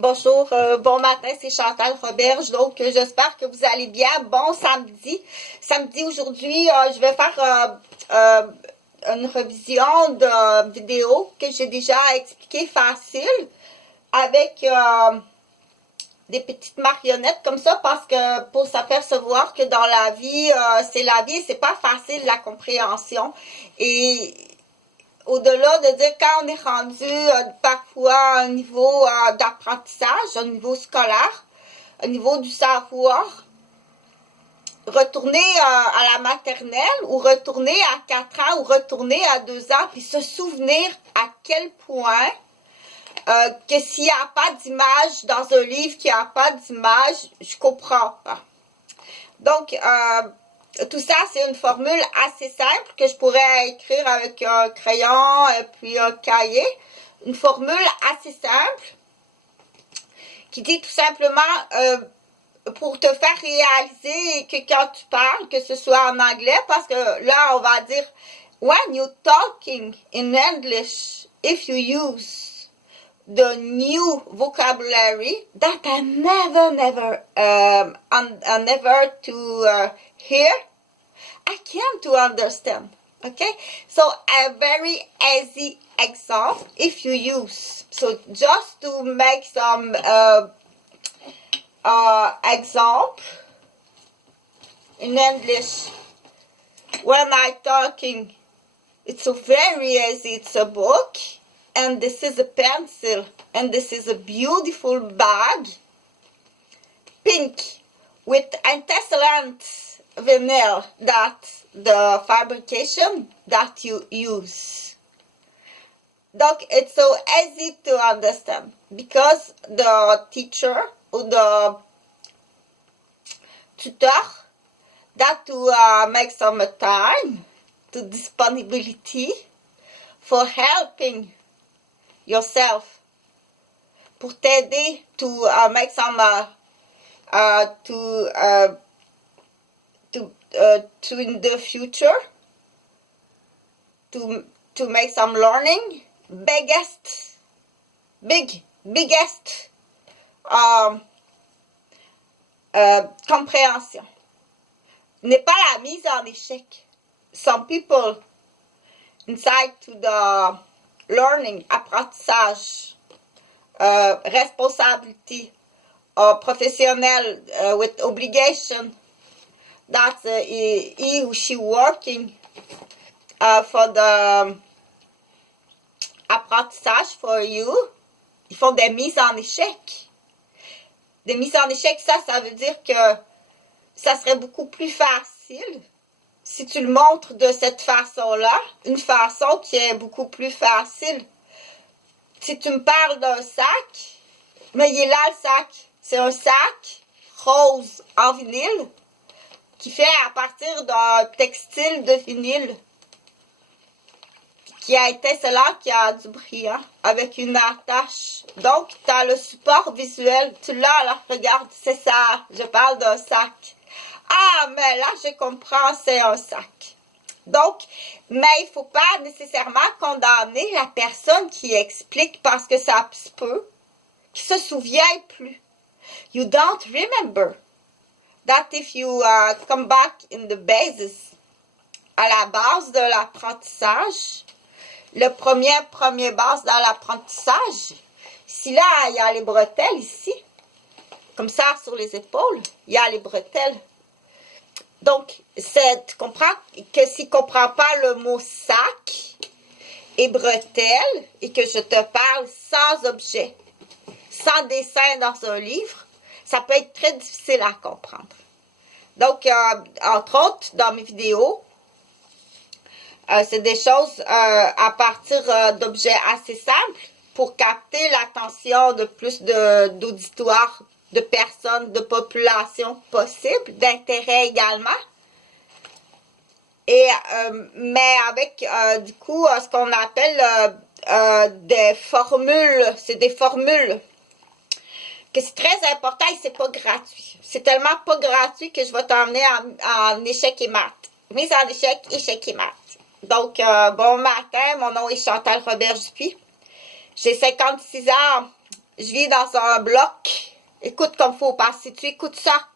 Bonjour, bon matin, c'est Chantal Roberge. Donc, j'espère que vous allez bien. Bon samedi. Samedi aujourd'hui, je vais faire une révision de vidéo que j'ai déjà expliqué facile avec des petites marionnettes comme ça parce que pour s'apercevoir que dans la vie, c'est la vie et c'est pas facile la compréhension. Et au-delà de dire quand on est rendu parfois à un niveau d'apprentissage, un niveau scolaire, au niveau du savoir, retourner à la maternelle ou retourner à 4 ans ou retourner à 2 ans, puis se souvenir à quel point que s'il n'y a pas d'image dans un livre, qu'il n'y a pas d'image, je comprends pas. Donc, tout ça, c'est une formule assez simple que je pourrais écrire avec un crayon et puis un cahier. Une formule assez simple qui dit tout simplement pour te faire réaliser que quand tu parles, que ce soit en anglais, parce que là, on va dire when you're talking in English, if you use the new vocabulary that I never to hear, I can't to understand. Okay, so a very easy example if you use. So just to make some example in English, when I talking, it's a very easy. It's a book, and this is a pencil, and this is a beautiful bag, pink, with excellent vinyl that the fabrication that you use. Donc, it's so easy to understand because the teacher or the tutor that to make some time to disponibility for helping yourself, pour t'aider to make some to in the future to make some learning biggest compréhension n'est pas la mise en échec. Some people inside to the learning, apprentissage, responsibility, professionnel with obligation, that he or she working for the apprentissage for you, ils font des mises en échec. Des mises en échec, ça veut dire que ça serait beaucoup plus facile si tu le montres de cette façon-là, une façon qui est beaucoup plus facile. Si tu me parles d'un sac, mais il est là le sac. C'est un sac rose en vinyle qui fait à partir d'un textile de vinyle qui a été celle-là qui a du brillant avec une attache. Donc, tu as le support visuel. Tu l'as là, regarde, c'est ça. Je parle d'un sac. Ah, mais là, je comprends, c'est un sac. Donc, mais il ne faut pas nécessairement condamner la personne qui explique parce que ça se peut qu'il se souvienne plus. You don't remember that if you come back in the basis, à la base de l'apprentissage, le premier base dans l'apprentissage, ici là, il y a les bretelles ici, comme ça sur les épaules, il y a les bretelles. Donc, tu comprends que si tu ne comprends pas le mot sac et bretelles et que je te parle sans objet, sans dessin dans un livre, ça peut être très difficile à comprendre. Donc, entre autres, dans mes vidéos, c'est des choses à partir d'objets assez simples pour capter l'attention de plus d'auditoires, de personnes, de populations possibles, d'intérêt également. Et, mais avec, du coup, ce qu'on appelle des formules, c'est des formules que c'est très important et c'est pas gratuit. C'est tellement pas gratuit que je vais t'emmener en échec et maths. Mise en échec, échec et maths. Donc, bon matin, mon nom est Chantal Roberge Dupuis. J'ai 56 ans je vis dans un bloc. Écoute comme faut, parce que si tu écoutes ça,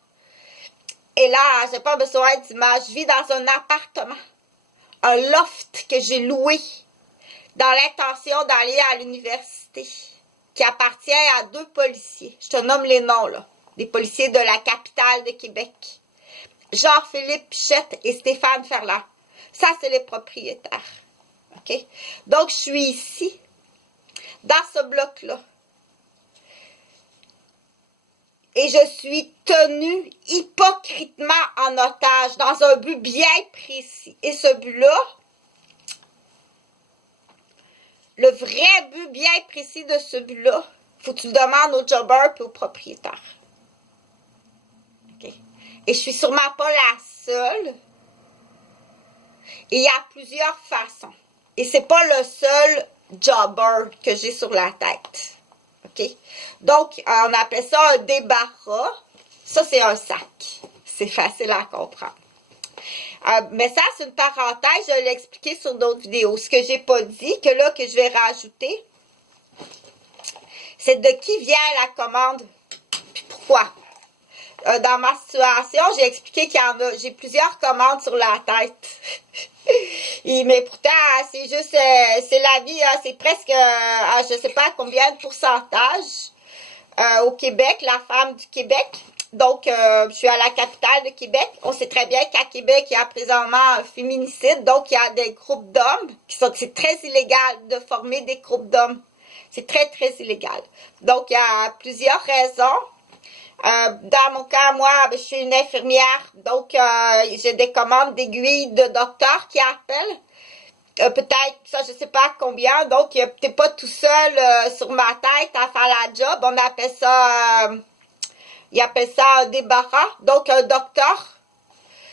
et là, j'ai pas besoin d'image, je vis dans un appartement, un loft que j'ai loué, dans l'intention d'aller à l'université, qui appartient à 2 policiers. Je te nomme les noms, là. Des policiers de la capitale de Québec. Jean-Philippe Pichette et Stéphane Ferland. Ça, c'est les propriétaires. OK? Donc, je suis ici, dans ce bloc-là. Et je suis tenue hypocritement en otage dans un but bien précis. Et ce but-là, le vrai but bien précis de ce but-là, faut que tu le demandes aux jobbers et aux propriétaires. Okay? Et je suis sûrement pas la seule. Et il y a plusieurs façons. Et c'est pas le seul jobber que j'ai sur la tête. OK? Donc, on appelle ça un débarras. Ça, c'est un sac. C'est facile à comprendre. Mais ça, c'est une parenthèse. Je l'ai expliqué sur d'autres vidéos. Ce que j'ai pas dit, que je vais rajouter, c'est de qui vient la commande. Puis pourquoi? Dans ma situation, j'ai expliqué qu'il y en a. J'ai plusieurs commandes sur la tête. Mais pourtant, c'est juste, c'est la vie, hein, c'est presque, je ne sais pas combien de pourcentage au Québec, la femme du Québec. Donc, je suis à la capitale de Québec. On sait très bien qu'à Québec, il y a présentement un féminicide. Donc, il y a des groupes d'hommes c'est très illégal de former des groupes d'hommes. C'est très, très illégal. Donc, il y a plusieurs raisons. Dans mon cas, moi, je suis une infirmière, donc j'ai des commandes d'aiguilles de docteurs qui appellent. Peut-être, ça, je sais pas combien, donc t'es pas tout seul sur ma tête à faire la job. On appelle ça, ils appellent ça un débarras. Donc, un docteur,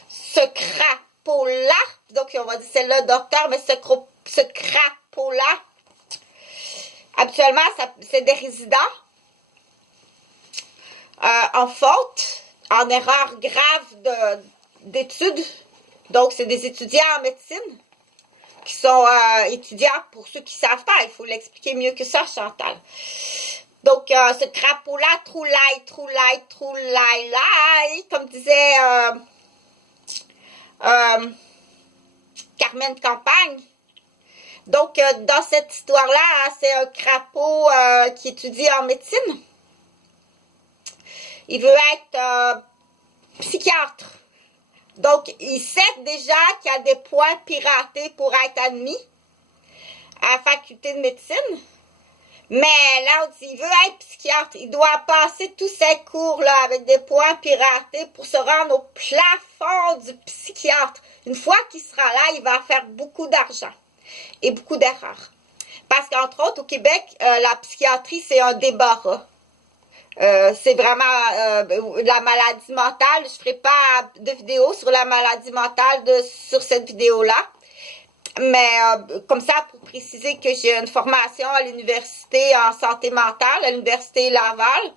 ce crapaud-là, donc on va dire c'est le docteur, mais ce crapaud-là, habituellement, c'est des résidents. En faute, en erreur grave d'études. Donc, c'est des étudiants en médecine qui sont étudiants, pour ceux qui ne savent pas, il faut l'expliquer mieux que ça, Chantal. Donc, ce crapaud-là, troulaille, comme disait Carmen Campagne. Donc, dans cette histoire-là, c'est un crapaud qui étudie en médecine. Il veut être psychiatre. Donc, il sait déjà qu'il y a des points piratés pour être admis à la faculté de médecine. Mais là, il veut être psychiatre. Il doit passer tous ces cours-là avec des points piratés pour se rendre au plafond du psychiatre. Une fois qu'il sera là, il va faire beaucoup d'argent et beaucoup d'erreurs. Parce qu'entre autres, au Québec, la psychiatrie, c'est un débarras. C'est vraiment la maladie mentale. Je ne ferai pas de vidéo sur la maladie mentale sur cette vidéo-là. Mais comme ça, pour préciser que j'ai une formation à l'université en santé mentale, à l'université Laval.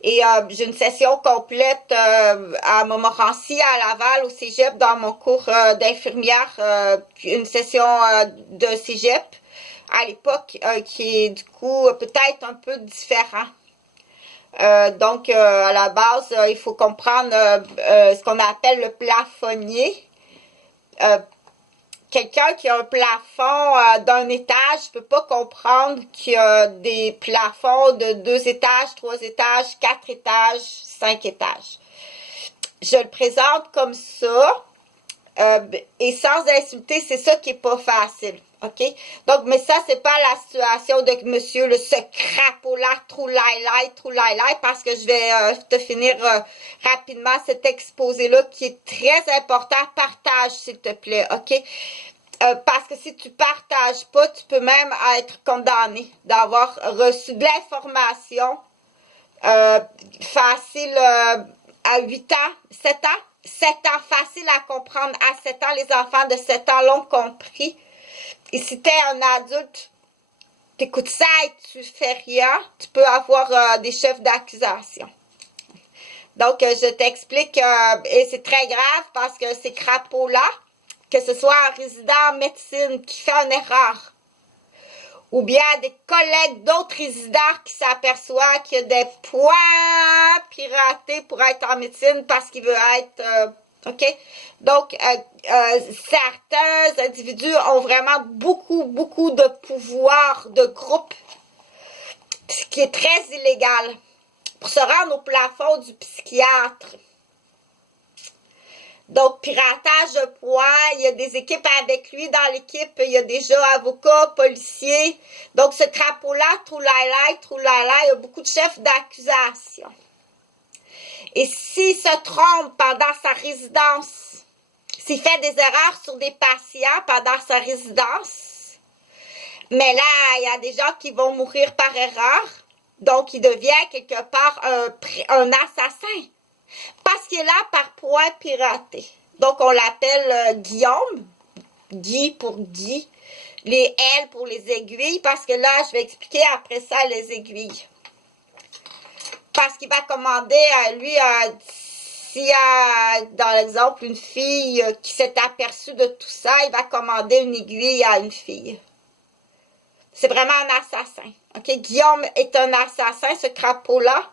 Et j'ai une session complète à Montmorency, à Laval, au cégep, dans mon cours d'infirmière, une session de cégep à l'époque, qui est du coup peut-être un peu différent. Donc, à la base, il faut comprendre ce qu'on appelle le plafonnier. Quelqu'un qui a un plafond d'un étage ne peut pas comprendre qu'il y a des plafonds de 2 étages, 3 étages, 4 étages, 5 étages. Je le présente comme ça. Et sans insulter, c'est ça qui est pas facile, ok? Donc, mais ça, c'est pas la situation de monsieur le ce crapaud-là, troulaille, parce que je vais te finir rapidement cet exposé-là qui est très important. Partage, s'il te plaît, ok? Parce que si tu partages pas, tu peux même être condamné d'avoir reçu de l'information facile à 8 ans, 7 ans. 7 ans, facile à comprendre. À 7 ans, les enfants de 7 ans l'ont compris. Et si tu es un adulte, tu écoutes ça et tu fais rien, tu peux avoir des chefs d'accusation. Donc, je t'explique, et c'est très grave parce que ces crapauds-là, que ce soit un résident en médecine qui fait une erreur, ou bien des collègues d'autres résidents qui s'aperçoivent qu'il y a des points piratés pour être en médecine parce qu'il veut être... OK? Donc, certains individus ont vraiment beaucoup de pouvoir de groupe, ce qui est très illégal, pour se rendre au plafond du psychiatre. Donc, piratage de points, il y a des équipes avec lui. Dans l'équipe, il y a déjà avocats, policiers. Donc, ce crapaud-là, Troulaïlaï, il y a beaucoup de chefs d'accusation. Et s'il se trompe pendant sa résidence, s'il fait des erreurs sur des patients pendant sa résidence, mais là, il y a des gens qui vont mourir par erreur. Donc, il devient quelque part un assassin. Parce qu'il est là par point piraté. Donc, on l'appelle Guillaume. Guy pour Guy. Les L pour les aiguilles. Parce que là, je vais expliquer après ça les aiguilles. Parce qu'il va commander à lui, s'il y a, dans l'exemple, une fille qui s'est aperçue de tout ça, il va commander une aiguille à une fille. C'est vraiment un assassin. OK? Guillaume est un assassin, ce crapaud-là.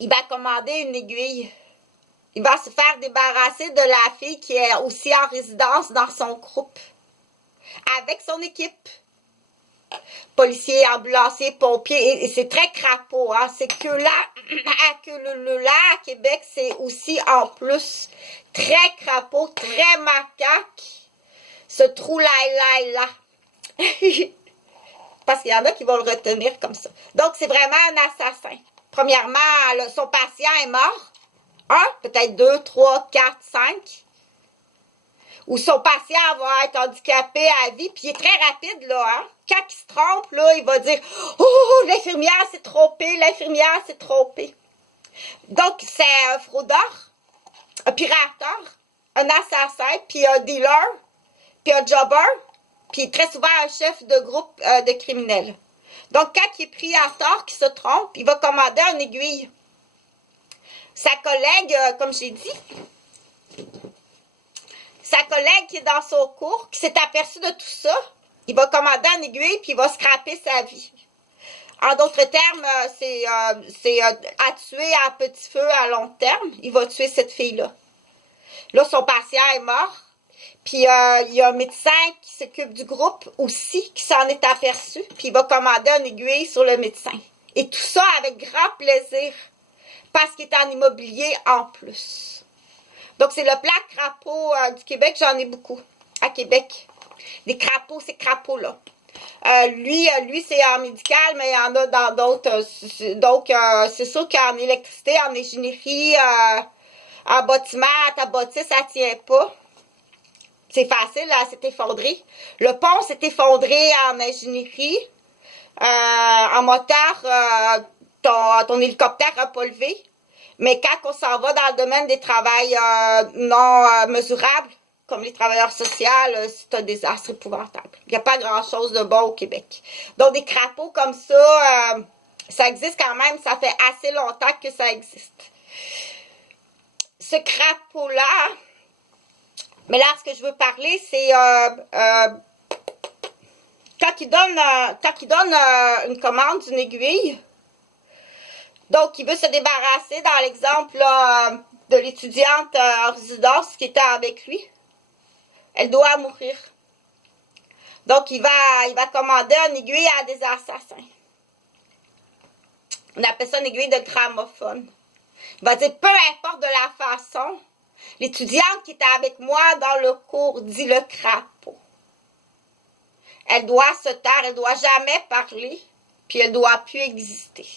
Il va commander une aiguille. Il va se faire débarrasser de la fille qui est aussi en résidence dans son groupe. Avec son équipe. Policiers, ambulanciers, pompiers. Et c'est très crapaud. Hein? C'est que là, à Québec, c'est aussi en plus très crapaud, très macaque. Ce trou-là. Parce qu'il y en a qui vont le retenir comme ça. Donc, c'est vraiment un assassin. Premièrement, son patient est mort. 1, peut-être 2, 3, 4, 5. Ou son patient va être handicapé à vie. Puis il est très rapide, là. Hein? Quand il se trompe, là, il va dire « Oh, l'infirmière s'est trompée, l'infirmière s'est trompée. » Donc, c'est un fraudeur, un pirateur, un assassin, puis un dealer, puis un jobber, puis très souvent un chef de groupe de criminels. Donc, quand il est pris en tort, qu'il se trompe, il va commander une aiguille. Sa collègue, comme j'ai dit, sa collègue qui est dans son cours, qui s'est aperçue de tout ça, il va commander une aiguille, puis il va scraper sa vie. En d'autres termes, c'est à tuer à petit feu à long terme. Il va tuer cette fille-là. Là, son patient est mort. Puis, il y a un médecin qui s'occupe du groupe aussi, qui s'en est aperçu. Puis, il va commander une aiguille sur le médecin. Et tout ça avec grand plaisir. Parce qu'il est en immobilier en plus. Donc, c'est le plat crapaud du Québec. J'en ai beaucoup à Québec. Des crapauds, ces crapauds-là. Lui, c'est en médical, mais il y en a dans d'autres. Donc, c'est sûr qu'en électricité, en ingénierie, en bâtiment, ta bâtisse, ça ne tient pas. C'est facile, là, c'est effondré. Le pont s'est effondré en ingénierie. En moteur, ton hélicoptère n'a pas levé. Mais quand on s'en va dans le domaine des travails non mesurables, comme les travailleurs sociaux, c'est un désastre épouvantable. Il n'y a pas grand-chose de bon au Québec. Donc, des crapauds comme ça, ça existe quand même. Ça fait assez longtemps que ça existe. Ce crapaud-là, mais là, ce que je veux parler, c'est quand il donne une commande d'une aiguille, donc il veut se débarrasser, dans l'exemple de l'étudiante en résidence qui était avec lui. Elle doit mourir. Donc, il va commander une aiguille à des assassins. On appelle ça une aiguille de gramophone. Il va dire, peu importe de la façon, l'étudiante qui était avec moi dans le cours dit le crapaud. Elle doit se taire, elle ne doit jamais parler, puis elle ne doit plus exister.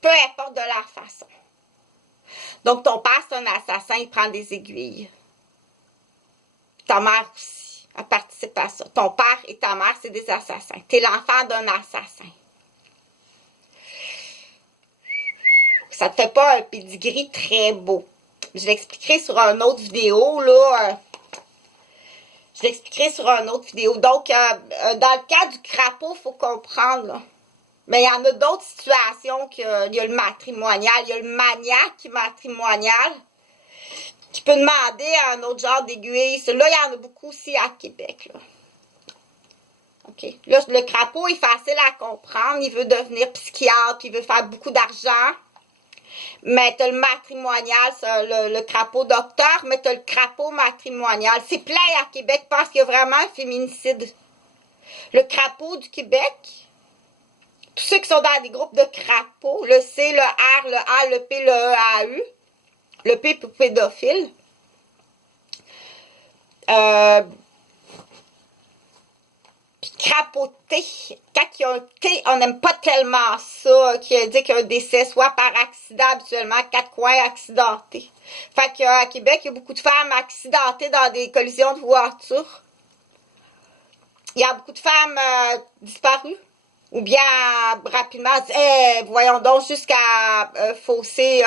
Peu importe de la façon. Donc, ton père, c'est un assassin, il prend des aiguilles. Ta mère aussi, elle participe à ça. Ton père et ta mère, c'est des assassins. Tu es l'enfant d'un assassin. Ça ne te fait pas un pedigree très beau. Je l'expliquerai sur une autre vidéo, là. Je l'expliquerai sur une autre vidéo. Donc, dans le cas du crapaud, il faut comprendre, là. Mais il y en a d'autres situations qu'il y a le matrimonial, il y a le maniaque matrimonial. Tu peux demander à un autre genre d'aiguille. Là, il y en a beaucoup aussi à Québec. Là. OK? Là, le crapaud est facile à comprendre. Il veut devenir psychiatre, il veut faire beaucoup d'argent. Mais tu as le matrimonial, le crapaud docteur, mais tu as le crapaud matrimonial. C'est plein à Québec parce qu'il y a vraiment un féminicide. Le crapaud du Québec, tous ceux qui sont dans des groupes de crapauds, le C, le R, le A, le P, le E, A, U, le P pour pédophile. Puis crapoter, quand il y a un T, on n'aime pas tellement ça, qui dit qu'il y a un décès, soit par accident, habituellement, 4 coins accidentés. Fait qu'à Québec, il y a beaucoup de femmes accidentées dans des collisions de voitures. Il y a beaucoup de femmes disparues. Ou bien, rapidement, voyons donc, jusqu'à fausser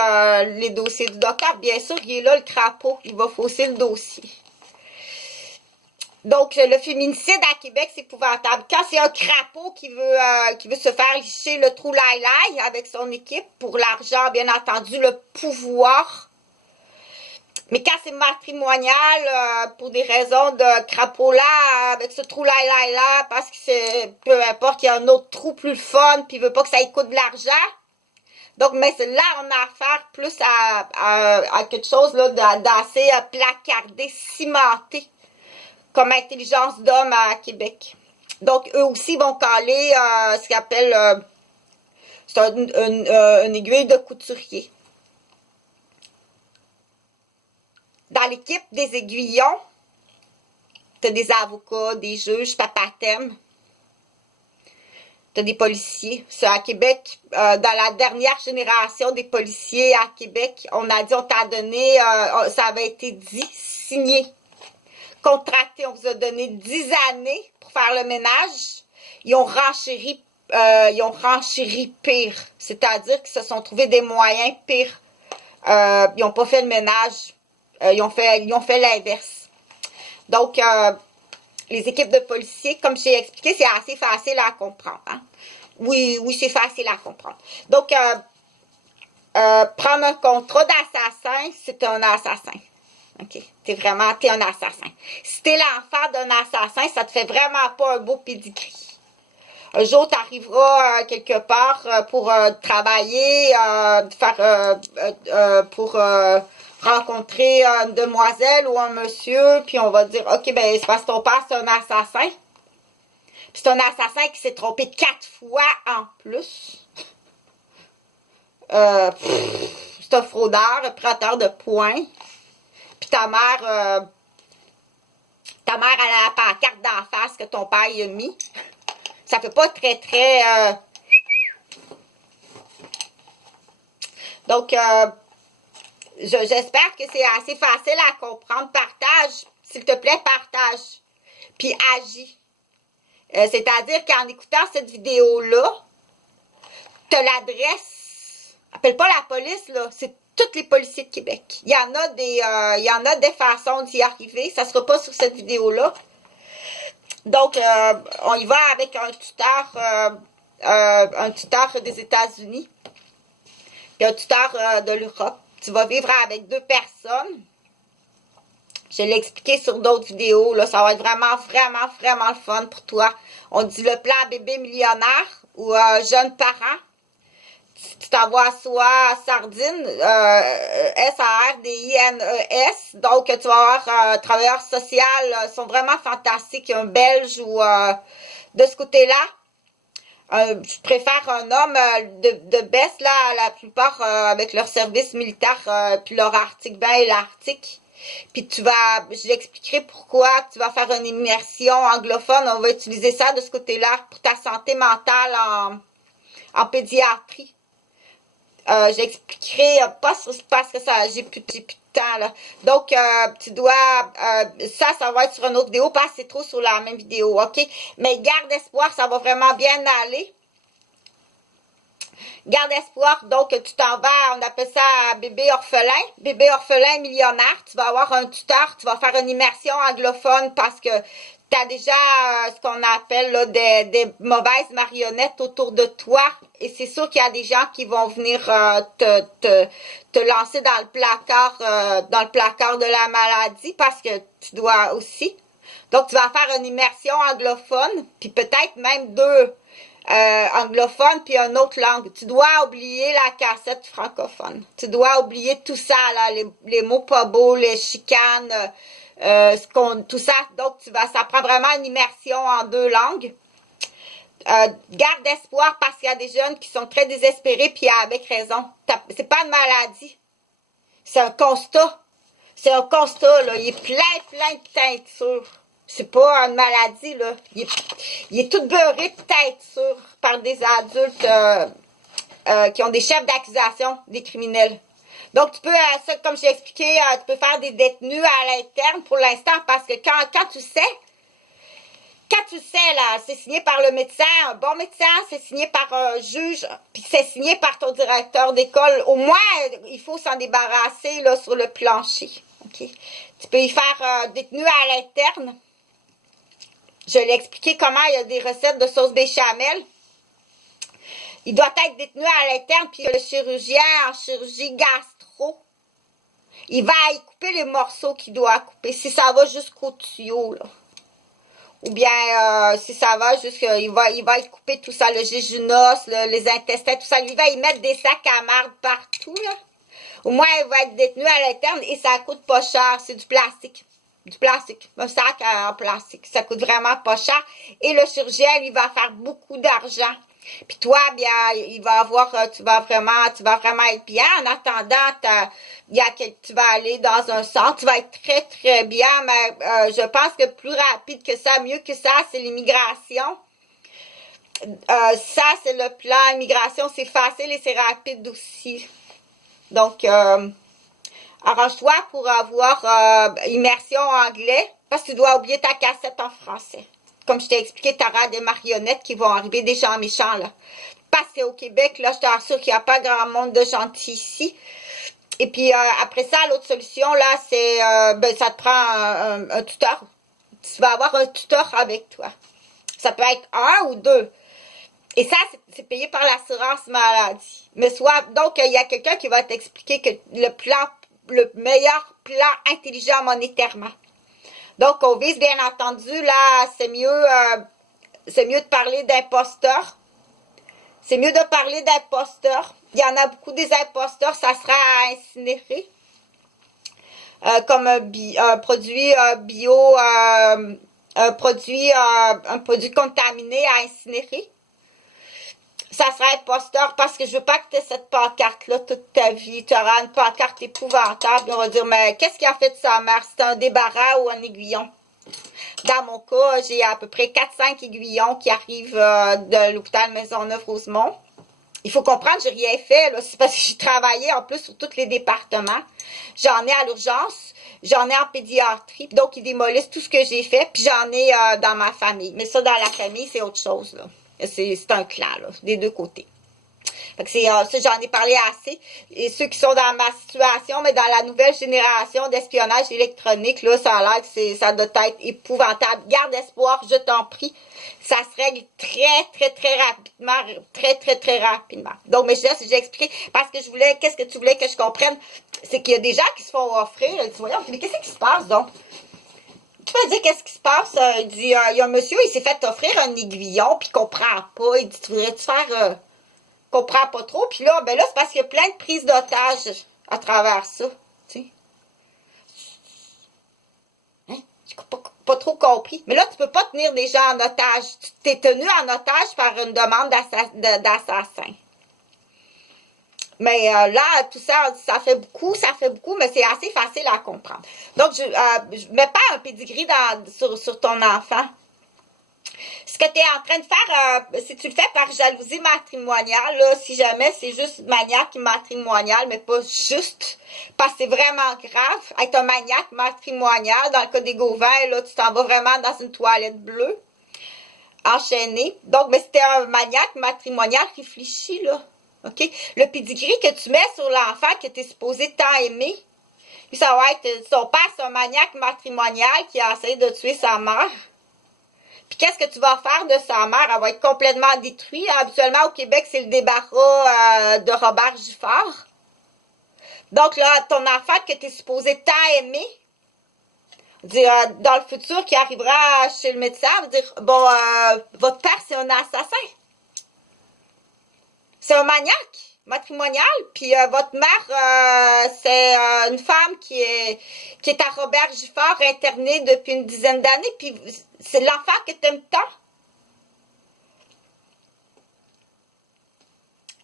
les dossiers du docteur. Bien sûr, il est là, le crapaud. Il va fausser le dossier. Donc, le féminicide à Québec, c'est épouvantable. Quand c'est un crapaud qui veut se faire licher le trou laï avec son équipe, pour l'argent, bien entendu, le pouvoir. Mais quand c'est matrimonial, pour des raisons de crapaud-là, avec ce trou là, parce que c'est, peu importe, il y a un autre trou plus fun, puis il veut pas que ça lui coûte de l'argent. Donc, mais là, on a affaire plus à quelque chose là d'assez placardé, cimenté, comme intelligence d'homme à Québec. Donc, eux aussi vont caler ce qu'ils appellent une aiguille de couturier. Dans l'équipe des aiguillons, tu as des avocats, des juges, papathème. Tu as des policiers. Ça, à Québec, dans la dernière génération des policiers à Québec, on a dit, on t'a donné, ça avait été dit, signé, contracté. On vous a donné 10 années pour faire le ménage. Ils ont renchéri pire. C'est-à-dire qu'ils se sont trouvés des moyens pires. Ils n'ont pas fait le ménage. Ils ont fait l'inverse. Donc, les équipes de policiers, comme j'ai expliqué, c'est assez facile à comprendre. Hein? Oui, c'est facile à comprendre. Donc, prendre un contrat d'assassin, c'est un assassin. OK? T'es un assassin. Si t'es l'enfant d'un assassin, ça te fait vraiment pas un beau pédigree. Un jour, tu arriveras quelque part pour travailler, pour rencontrer une demoiselle ou un monsieur, puis on va dire, OK, ben c'est parce que ton père, c'est un assassin. Puis c'est un assassin qui s'est trompé 4 fois en plus. C'est un fraudeur, un prêteur de points. Puis ta mère, elle a la pancarte d'en face que ton père y a mis. Ça fait pas très... Donc, j'espère que c'est assez facile à comprendre. Partage, s'il te plaît, partage. Puis agis. C'est-à-dire qu'en écoutant cette vidéo-là, tu as l'adresse. Appelle pas la police, là. C'est tous les policiers de Québec. Il y en a des façons d'y arriver. Ça ne sera pas sur cette vidéo-là. Donc, on y va avec un tuteur des États-Unis, puis un tuteur de l'Europe. Tu vas vivre avec 2 personnes. Je l'ai expliqué sur d'autres vidéos. Là, ça va être vraiment le fun pour toi. On dit le plan bébé millionnaire ou jeune parent. Tu t'envoies soit Sardine, S-A-R-D-I-N-E-S. Donc, tu vas avoir travailleur social. Ils sont vraiment fantastiques. Un Belge ou de ce côté-là. Je préfère un homme de baisse, là, la plupart avec leur service militaire, puis leur Arctique bain et l'Arctique. Puis j'expliquerai pourquoi tu vas faire une immersion anglophone. On va utiliser ça de ce côté-là pour ta santé mentale en pédiatrie. J'expliquerai pas parce que j'ai plus de temps, là. Donc, tu dois... ça va être sur une autre vidéo parce que c'est trop sur la même vidéo, OK? Mais garde espoir, ça va vraiment bien aller. Garde espoir, donc tu t'en vas, on appelle ça bébé orphelin millionnaire. Tu vas avoir un tuteur, tu vas faire une immersion anglophone parce que tu as déjà ce qu'on appelle là, des mauvaises marionnettes autour de toi. Et c'est sûr qu'il y a des gens qui vont venir te lancer dans le placard de la maladie parce que tu dois aussi. Donc, tu vas faire une immersion anglophone, puis peut-être même deux anglophones, puis une autre langue. Tu dois oublier la cassette francophone. Tu dois oublier tout ça, là, les mots pas beaux, les chicanes, tout ça. Donc, ça prend vraiment une immersion en deux langues. Garde espoir parce qu'il y a des jeunes qui sont très désespérés, puis avec raison. C'est pas une maladie. C'est un constat. C'est un constat, là. Il est plein de teintures. C'est pas une maladie, là. Il est tout beurré de teintures par des adultes qui ont des chefs d'accusation, des criminels. Donc, tu peux, comme je l'ai expliqué, tu peux faire des détenus à l'interne pour l'instant parce que quand tu sais, là, c'est signé par le médecin, un bon médecin, c'est signé par un juge, puis c'est signé par ton directeur d'école. Au moins, il faut s'en débarrasser là, sur le plancher. Okay? Tu peux y faire détenu à l'interne. Je l'ai expliqué comment il y a des recettes de sauce béchamel. Il doit être détenu à l'interne, puis le chirurgien en chirurgie gastro, il va y couper les morceaux qu'il doit couper, si ça va jusqu'au tuyau, là. Ou bien, si ça va, il va y couper tout ça, le jéjunos, les intestins, tout ça. Il va y mettre des sacs à marde partout, là. Au moins, il va être détenu à l'interne et ça coûte pas cher. C'est du plastique. Du plastique. Un sac en plastique. Ça coûte vraiment pas cher. Et le chirurgien, il va faire beaucoup d'argent. Puis toi, bien, tu vas vraiment être bien. En attendant, tu vas aller dans un centre, tu vas être très, très bien, mais je pense que plus rapide que ça, mieux que ça, c'est l'immigration. Ça, c'est le plan immigration, c'est facile et c'est rapide aussi. Donc, arrange-toi pour avoir immersion en anglais, parce que tu dois oublier ta cassette en français. Comme je t'ai expliqué, tu auras des marionnettes qui vont arriver, des gens méchants, là. Parce qu'au Québec, là, je t'assure qu'il n'y a pas grand monde de gentils ici. Et puis, après ça, l'autre solution, là, c'est, ça te prend un tuteur. Tu vas avoir un tuteur avec toi. Ça peut être un ou deux. Et ça, c'est payé par l'assurance maladie. Mais donc, il y a quelqu'un qui va t'expliquer que le meilleur plan intelligent monétairement. Donc, on vise, bien entendu, là, c'est mieux de parler d'imposteurs. C'est mieux de parler d'imposteurs. Il y en a beaucoup des imposteurs, ça sera à incinérer. Comme un produit bio, un produit contaminé à incinérer. Ça sera imposteur parce que je veux pas que tu aies cette pancarte-là toute ta vie. Tu auras une pancarte épouvantable. On va dire, mais qu'est-ce qu'il a fait de sa mère? C'est un débarras ou un aiguillon? Dans mon cas, j'ai à peu près 4-5 aiguillons qui arrivent de l'hôpital Maisonneuve-Rosemont. Il faut comprendre, j'ai rien fait. C'est parce que j'ai travaillé en plus sur tous les départements. J'en ai à l'urgence, j'en ai en pédiatrie. Donc, ils démolissent tout ce que j'ai fait. Puis j'en ai dans ma famille. Mais ça, dans la famille, c'est autre chose, là. C'est un clan, là, des deux côtés. Fait que ça, j'en ai parlé assez. Et ceux qui sont dans ma situation, mais dans la nouvelle génération d'espionnage électronique, là, ça a l'air que ça doit être épouvantable. Garde espoir, je t'en prie. Ça se règle très, très, très rapidement. Très, très, très rapidement. Donc, mais j'ai expliqué parce que qu'est-ce que tu voulais que je comprenne? C'est qu'il y a des gens qui se font offrir. Ils disent, voyons, mais qu'est-ce qui se passe, donc? Tu vas dire qu'est-ce qui se passe? Il dit, il y a un monsieur, il s'est fait offrir un aiguillon, puis il comprend pas. Il dit, tu voudrais-tu faire... comprend pas trop. Puis là, ben là, c'est parce qu'il y a plein de prises d'otages à travers ça. Tu sais. Hein? J'ai pas trop compris. Mais là, tu peux pas tenir des gens en otage. Tu t'es tenu en otage par une demande d'assassin. Mais là, tout ça, ça fait beaucoup, mais c'est assez facile à comprendre. Donc, je mets pas un pedigree sur ton enfant. Ce que tu es en train de faire, si tu le fais par jalousie matrimoniale, là, si jamais c'est juste maniaque matrimoniale, mais pas juste, parce que c'est vraiment grave, être un maniaque matrimonial, dans le cas des Gauvins, là, tu t'en vas vraiment dans une toilette bleue, enchaînée. Donc, mais c'était un maniaque matrimonial réfléchi, là. OK? Le pedigree que tu mets sur l'enfant que tu es supposé tant aimer, puis ça va être son père, c'est un maniaque matrimonial qui a essayé de tuer sa mère. Puis qu'est-ce que tu vas faire de sa mère? Elle va être complètement détruite. Habituellement, au Québec, c'est le débarras de Robert Giffard. Donc là, ton enfant que tu es supposé tant aimer, Dans le futur, qui arrivera chez le médecin, dire, bon, votre père, c'est un assassin. C'est un maniaque matrimonial. Puis votre mère, c'est une femme qui est à Robert Gifford, internée depuis une dizaine d'années. Puis c'est l'enfant que t'aimes tant.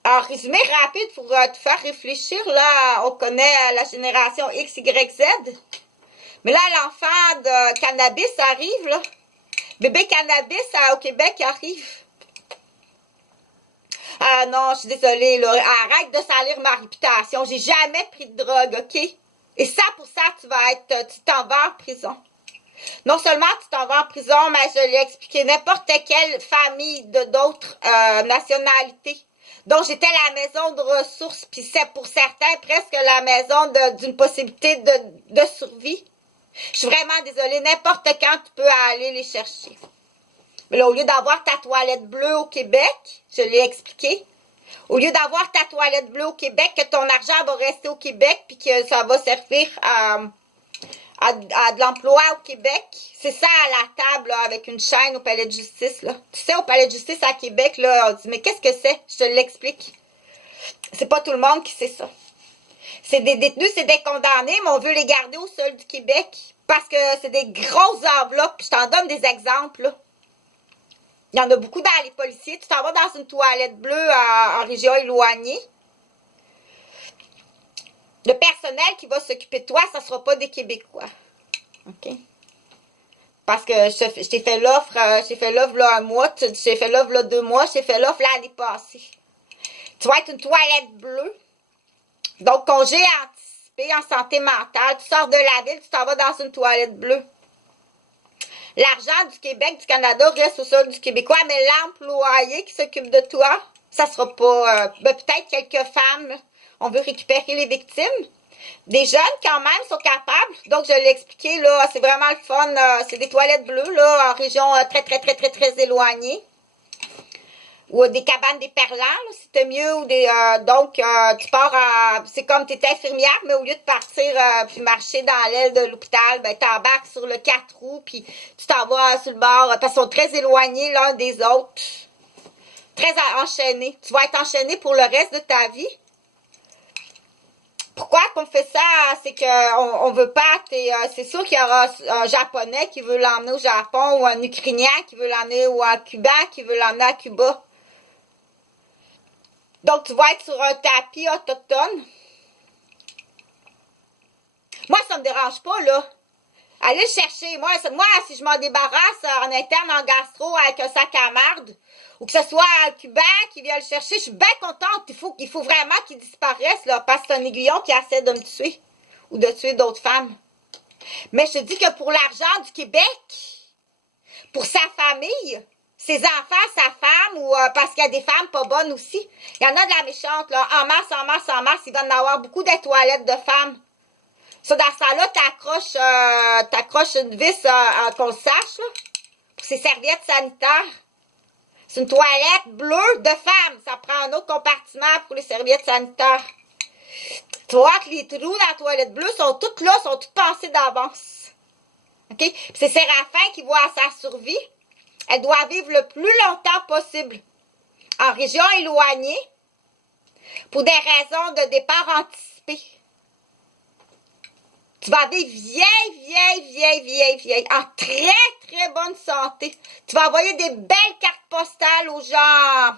En résumé rapide pour te faire réfléchir, là, on connaît la génération X, Y, Z. Mais là, l'enfant de cannabis arrive, là. Bébé cannabis au Québec arrive. Ah non, je suis désolée, là. Arrête de salir ma réputation. J'ai jamais pris de drogue, OK? Et ça, pour ça, tu t'en vas en prison. Non seulement tu t'en vas en prison, mais je l'ai expliqué, n'importe quelle famille de d'autres nationalités. Donc, j'étais la maison de ressources, puis c'est pour certains presque la maison d'une possibilité de survie. Je suis vraiment désolée, n'importe quand tu peux aller les chercher. Mais là, au lieu d'avoir ta toilette bleue au Québec, je l'ai expliqué, au lieu d'avoir ta toilette bleue au Québec, que ton argent va rester au Québec, puis que ça va servir à de l'emploi au Québec, c'est ça à la table, là, avec une chaîne au palais de justice, là. Tu sais, au palais de justice à Québec, là, on dit, mais qu'est-ce que c'est? Je te l'explique. C'est pas tout le monde qui sait ça. C'est des détenus, c'est des condamnés, mais on veut les garder au sol du Québec, parce que c'est des grosses enveloppes. Je t'en donne des exemples, là. Il y en a beaucoup dans les policiers. Tu t'en vas dans une toilette bleue en région éloignée. Le personnel qui va s'occuper de toi, ça ne sera pas des Québécois. OK? Parce que je t'ai fait l'offre, là un mois, j'ai fait l'offre là 2 mois, j'ai fait l'offre l'année passée. Tu vas être une toilette bleue. Donc, congé anticipé en santé mentale. Tu sors de la ville, tu t'en vas dans une toilette bleue. L'argent du Québec, du Canada reste au sol du Québécois, mais l'employé qui s'occupe de toi, ça sera pas... peut-être quelques femmes. On veut récupérer les victimes. Des jeunes, quand même, sont capables. Donc, je l'ai expliqué, là, c'est vraiment le fun. C'est des toilettes bleues, là, en région très éloignée. Ou des cabanes des perlants, là, c'était mieux. Ou des, donc, tu pars à... C'est comme tu étais infirmière, mais au lieu de partir puis marcher dans l'aile de l'hôpital, ben, t'embarques sur le 4 roues, puis tu t'en vas sur le bord, parce qu'ils sont très éloignés l'un des autres. Très enchaînés. Tu vas être enchaîné pour le reste de ta vie. Pourquoi qu'on fait ça? C'est qu'on veut pas, c'est sûr qu'il y aura un Japonais qui veut l'emmener au Japon, ou un Ukrainien qui veut l'emmener, ou un Cubain qui veut l'emmener à Cuba. Donc, tu vas être sur un tapis autochtone. Moi, ça me dérange pas, là. Allez le chercher. Moi, si je m'en débarrasse en interne, en gastro, avec un sac à marde, ou que ce soit un Cubain qui vient le chercher, je suis bien contente. Il faut vraiment qu'il disparaisse, là, parce que c'est un aiguillon qui essaie de me tuer, ou de tuer d'autres femmes. Mais je te dis que pour l'argent du Québec, pour sa famille, ses enfants, sa femme, ou parce qu'il y a des femmes pas bonnes aussi. Il y en a de la méchante, là, en masse, il va en avoir beaucoup des toilettes de femmes. Ça, dans ça là, t'accroches une vis qu'on le sache, là, pour ses serviettes sanitaires. C'est une toilette bleue de femmes. Ça prend un autre compartiment pour les serviettes sanitaires. Tu vois que les trous dans la toilette bleue sont toutes là, sont toutes pensées d'avance. OK? Puis c'est Séraphin qui voit sa survie. Elle doit vivre le plus longtemps possible en région éloignée pour des raisons de départ anticipé. Tu vas vivre vieille, en très bonne santé. Tu vas envoyer des belles cartes postales aux gens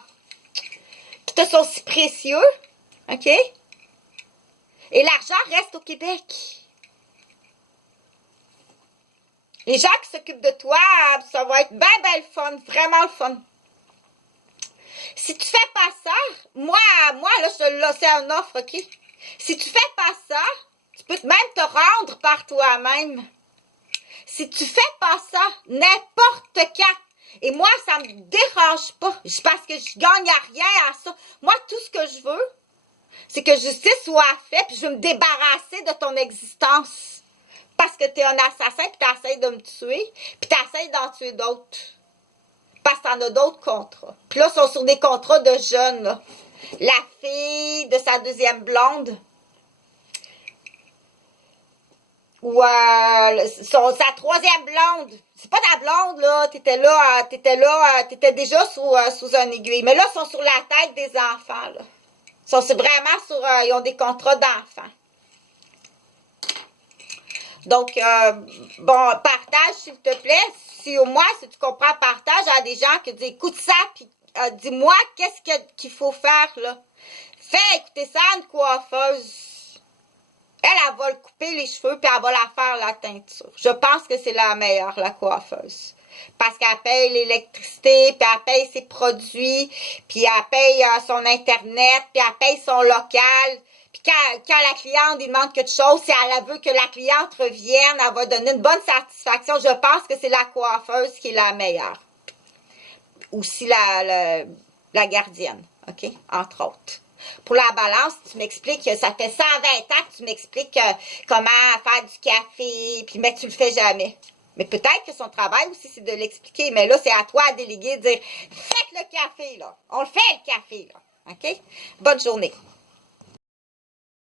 qui te sont si précieux. OK? Et l'argent reste au Québec. Les gens qui s'occupent de toi, ça va être bien le fun, vraiment le fun. Si tu fais pas ça, moi là, c'est une offre, OK? Si tu fais pas ça, tu peux même te rendre par toi-même. Si tu fais pas ça, n'importe quand, et moi, ça me dérange pas, parce que je gagne rien à ça. Moi, tout ce que je veux, c'est que justice soit faite, puis je veux me débarrasser de ton existence. Parce que tu es un assassin, puis tu essaies de me tuer, puis tu essaies d'en tuer d'autres. Parce que tu en as d'autres contrats. Puis là, ils sont sur des contrats de jeunes, là. La fille de sa deuxième blonde, ou sa troisième blonde. C'est pas ta blonde, là. T'étais déjà sous un aiguille. Mais là, ils sont sur la tête des enfants, là. Vraiment sur, ils ont des contrats d'enfants. Donc, bon, partage, s'il te plaît. Si au moins, si tu comprends, partage à des gens qui disent, écoute ça, puis dis-moi, qu'est-ce qu'il faut faire, là. Fais écouter ça à une coiffeuse. Elle va le couper les cheveux, puis elle va la faire la teinture. Je pense que c'est la meilleure, la coiffeuse. Parce qu'elle paye l'électricité, puis elle paye ses produits, puis elle paye son Internet, puis elle paye son local. Puis quand la cliente demande quelque chose, si elle veut que la cliente revienne, elle va donner une bonne satisfaction. Je pense que c'est la coiffeuse qui est la meilleure. Aussi la gardienne, OK? Entre autres. Pour la balance, tu m'expliques que ça fait 120 ans que tu m'expliques comment faire du café, puis mais tu le fais jamais. Mais peut-être que son travail aussi, c'est de l'expliquer. Mais là, c'est à toi à déléguer, de dire, faites le café, là. On le fait, le café, là. OK? Bonne journée.